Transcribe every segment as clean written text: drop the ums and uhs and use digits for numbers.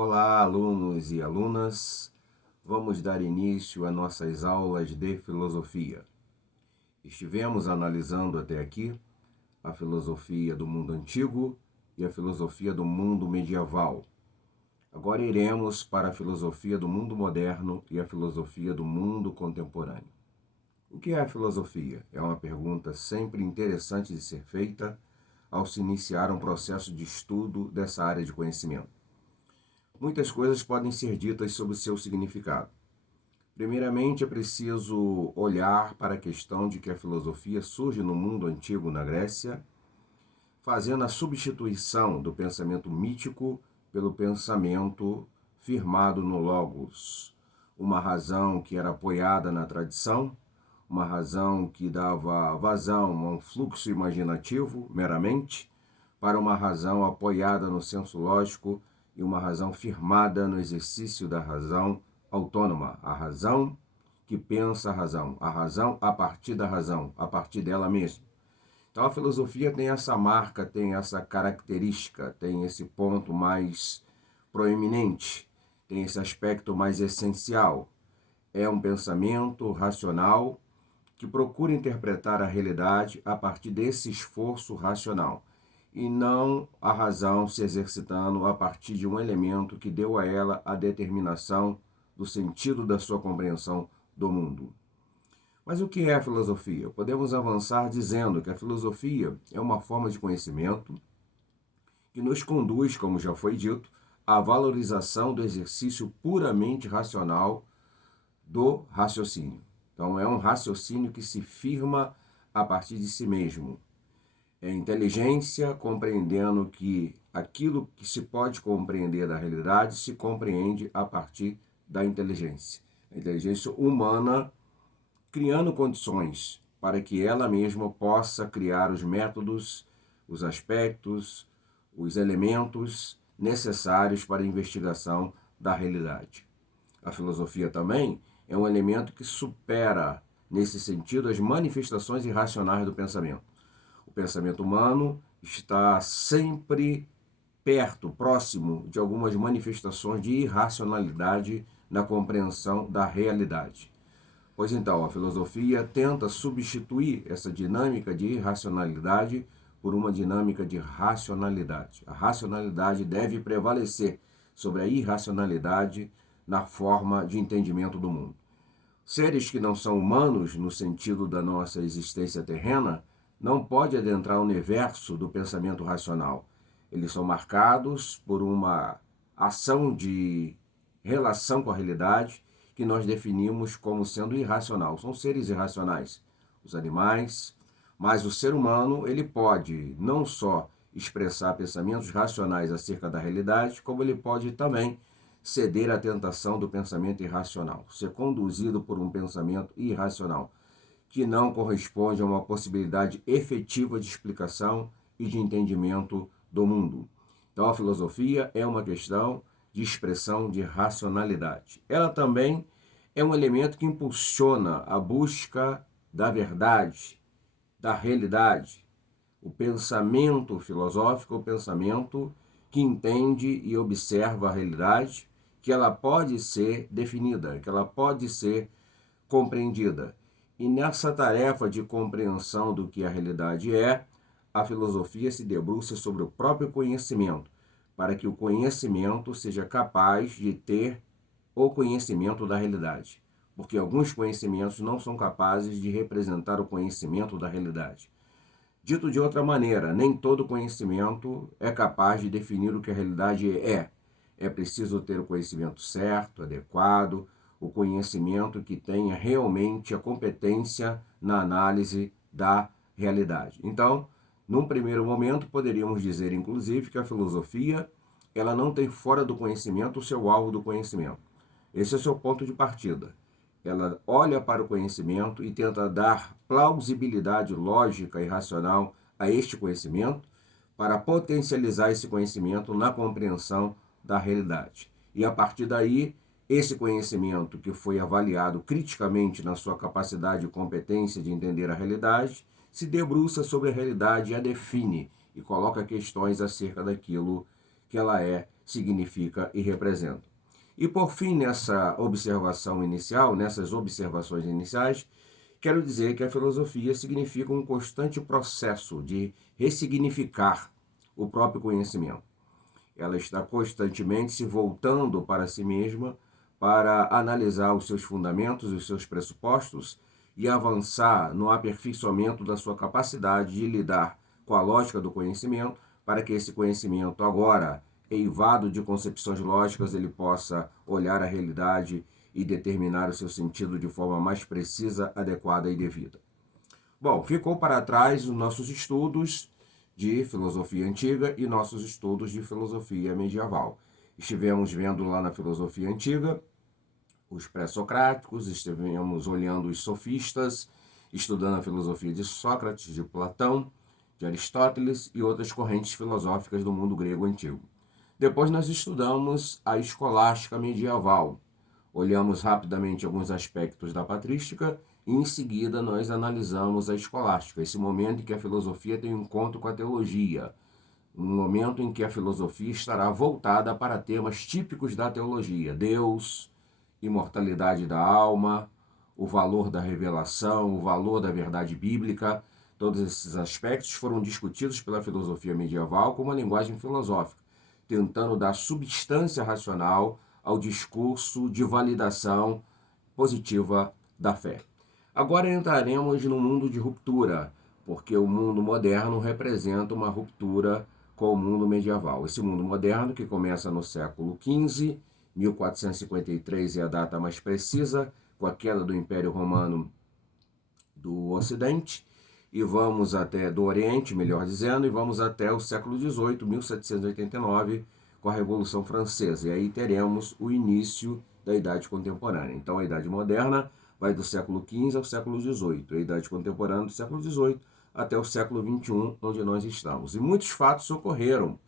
Olá, alunos e alunas. Vamos dar início a nossas aulas de filosofia. Estivemos analisando até aqui a filosofia do mundo antigo e a filosofia do mundo medieval. Agora iremos para a filosofia do mundo moderno e a filosofia do mundo contemporâneo. O que é a filosofia? É uma pergunta sempre interessante de ser feita ao se iniciar um processo de estudo dessa área de conhecimento. Muitas coisas podem ser ditas sobre o seu significado. Primeiramente, é preciso olhar para a questão de que a filosofia surge no mundo antigo na Grécia, fazendo a substituição do pensamento mítico pelo pensamento firmado no Logos, uma razão que era apoiada na tradição, uma razão que dava vazão a um fluxo imaginativo, meramente, para uma razão apoiada no senso lógico e uma razão firmada no exercício da razão autônoma, a razão que pensa a razão a partir da razão, a partir dela mesma. Então a filosofia tem essa marca, tem essa característica, tem esse ponto mais proeminente, tem esse aspecto mais essencial. É um pensamento racional que procura interpretar a realidade a partir desse esforço racional, e não a razão se exercitando a partir de um elemento que deu a ela a determinação do sentido da sua compreensão do mundo. Mas o que é a filosofia? Podemos avançar dizendo que a filosofia é uma forma de conhecimento que nos conduz, como já foi dito, à valorização do exercício puramente racional do raciocínio. Então, é um raciocínio que se firma a partir de si mesmo. É inteligência compreendendo que aquilo que se pode compreender da realidade se compreende a partir da inteligência. A inteligência humana criando condições para que ela mesma possa criar os métodos, os aspectos, os elementos necessários para a investigação da realidade. A filosofia também é um elemento que supera, nesse sentido, as manifestações irracionais do pensamento. O pensamento humano está sempre perto, próximo de algumas manifestações de irracionalidade na compreensão da realidade. Pois então, a filosofia tenta substituir essa dinâmica de irracionalidade por uma dinâmica de racionalidade. A racionalidade deve prevalecer sobre a irracionalidade na forma de entendimento do mundo. Seres que não são humanos, no sentido da nossa existência terrena, não podem adentrar o universo do pensamento racional. Eles são marcados por uma ação de relação com a realidade que nós definimos como sendo irracional. São seres irracionais, os animais, mas o ser humano ele pode não só expressar pensamentos racionais acerca da realidade, como ele pode também ceder à tentação do pensamento irracional, ser conduzido por um pensamento irracional, que não corresponde a uma possibilidade efetiva de explicação e de entendimento do mundo. Então a filosofia é uma questão de expressão de racionalidade. Ela também é um elemento que impulsiona a busca da verdade, da realidade. O pensamento filosófico, o pensamento que entende e observa a realidade, que ela pode ser definida, que ela pode ser compreendida. E nessa tarefa de compreensão do que a realidade é, a filosofia se debruça sobre o próprio conhecimento, para que o conhecimento seja capaz de ter o conhecimento da realidade. Porque alguns conhecimentos não são capazes de representar o conhecimento da realidade. Dito de outra maneira, nem todo conhecimento é capaz de definir o que a realidade é. É preciso ter o conhecimento certo, adequado, o conhecimento que tenha realmente a competência na análise da realidade. Então, num primeiro momento, poderíamos dizer, inclusive, que a filosofia ela não tem fora do conhecimento o seu alvo do conhecimento. Esse é o seu ponto de partida. Ela olha para o conhecimento e tenta dar plausibilidade lógica e racional a este conhecimento para potencializar esse conhecimento na compreensão da realidade. E a partir daí, esse conhecimento que foi avaliado criticamente na sua capacidade e competência de entender a realidade, se debruça sobre a realidade e a define e coloca questões acerca daquilo que ela é, significa e representa. E por fim, nessas observações iniciais, quero dizer que a filosofia significa um constante processo de ressignificar o próprio conhecimento. Ela está constantemente se voltando para si mesma para analisar os seus fundamentos, os seus pressupostos e avançar no aperfeiçoamento da sua capacidade de lidar com a lógica do conhecimento, para que esse conhecimento, agora eivado de concepções lógicas, ele possa olhar a realidade e determinar o seu sentido de forma mais precisa, adequada e devida. Bom, ficou para trás os nossos estudos de filosofia antiga e nossos estudos de filosofia medieval. Estivemos vendo lá na filosofia antiga os pré-socráticos, estivemos olhando os sofistas, estudando a filosofia de Sócrates, de Platão, de Aristóteles e outras correntes filosóficas do mundo grego antigo. Depois nós estudamos a escolástica medieval. Olhamos rapidamente alguns aspectos da patrística e em seguida nós analisamos a escolástica, esse momento em que a filosofia tem um encontro com a teologia, um momento em que a filosofia estará voltada para temas típicos da teologia: Deus, imortalidade da alma, o valor da revelação, o valor da verdade bíblica. Todos esses aspectos foram discutidos pela filosofia medieval com uma linguagem filosófica, tentando dar substância racional ao discurso de validação positiva da fé. Agora entraremos no mundo de ruptura, porque o mundo moderno representa uma ruptura com o mundo medieval. Esse mundo moderno, que começa no século XV, 1453 é a data mais precisa, com a queda do Império Romano do Ocidente, e vamos até do Oriente, melhor dizendo, e vamos até o século XVIII, 1789, com a Revolução Francesa. E aí teremos o início da Idade Contemporânea. Então a Idade Moderna vai do século XV ao século XVIII, a Idade Contemporânea do século XVIII até o século XXI, onde nós estamos. E muitos fatos ocorreram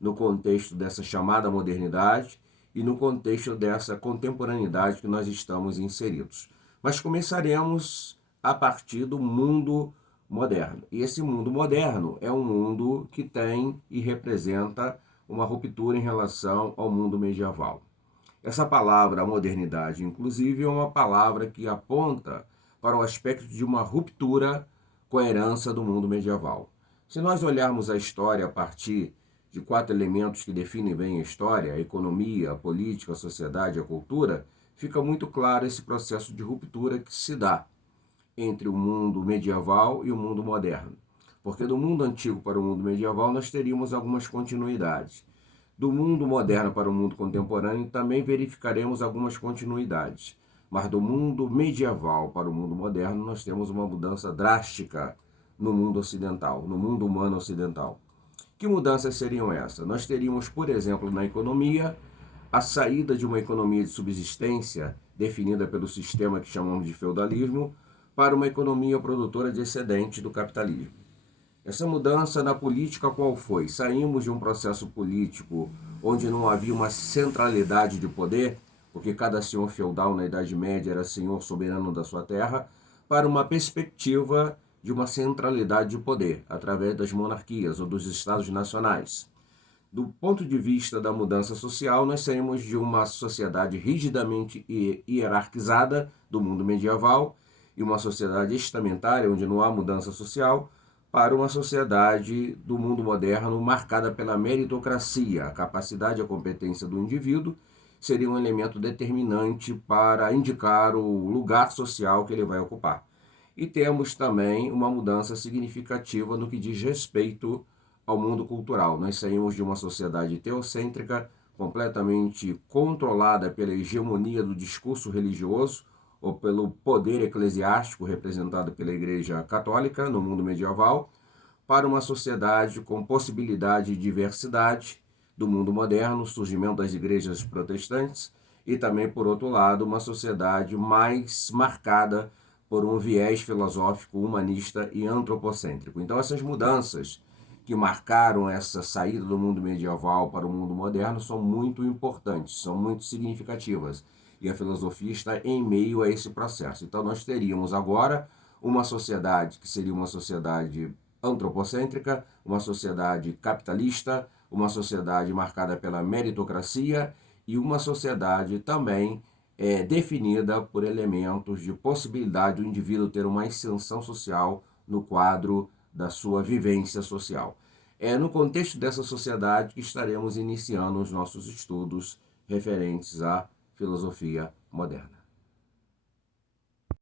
no contexto dessa chamada modernidade e no contexto dessa contemporaneidade que nós estamos inseridos. Mas começaremos a partir do mundo moderno. E esse mundo moderno é um mundo que tem e representa uma ruptura em relação ao mundo medieval. Essa palavra, modernidade, inclusive, é uma palavra que aponta para o aspecto de uma ruptura com a herança do mundo medieval. Se nós olharmos a história a partir de 4 elementos que definem bem a história: a economia, a política, a sociedade, a cultura, fica muito claro esse processo de ruptura que se dá entre o mundo medieval e o mundo moderno. Porque do mundo antigo para o mundo medieval nós teríamos algumas continuidades. Do mundo moderno para o mundo contemporâneo também verificaremos algumas continuidades. Mas do mundo medieval para o mundo moderno nós temos uma mudança drástica no mundo ocidental, no mundo humano ocidental. Que mudanças seriam essas? Nós teríamos, por exemplo, na economia, a saída de uma economia de subsistência, definida pelo sistema que chamamos de feudalismo, para uma economia produtora de excedente do capitalismo. Essa mudança na política qual foi? Saímos de um processo político onde não havia uma centralidade de poder, porque cada senhor feudal na Idade Média era senhor soberano da sua terra, para uma perspectiva de uma centralidade de poder, através das monarquias ou dos estados nacionais. Do ponto de vista da mudança social, nós saímos de uma sociedade rigidamente hierarquizada do mundo medieval e uma sociedade estamentária, onde não há mudança social, para uma sociedade do mundo moderno marcada pela meritocracia. A capacidade e a competência do indivíduo seria um elemento determinante para indicar o lugar social que ele vai ocupar. E temos também uma mudança significativa no que diz respeito ao mundo cultural. Nós saímos de uma sociedade teocêntrica, completamente controlada pela hegemonia do discurso religioso, ou pelo poder eclesiástico representado pela Igreja Católica no mundo medieval, para uma sociedade com possibilidade de diversidade do mundo moderno, surgimento das igrejas protestantes, e também, por outro lado, uma sociedade mais marcada por um viés filosófico, humanista e antropocêntrico. Então, essas mudanças que marcaram essa saída do mundo medieval para o mundo moderno são muito importantes, são muito significativas. E a filosofia está em meio a esse processo. Então nós teríamos agora uma sociedade que seria uma sociedade antropocêntrica, uma sociedade capitalista, uma sociedade marcada pela meritocracia e uma sociedade também definida por elementos de possibilidade do indivíduo ter uma ascensão social no quadro da sua vivência social. É no contexto dessa sociedade que estaremos iniciando os nossos estudos referentes à filosofia moderna.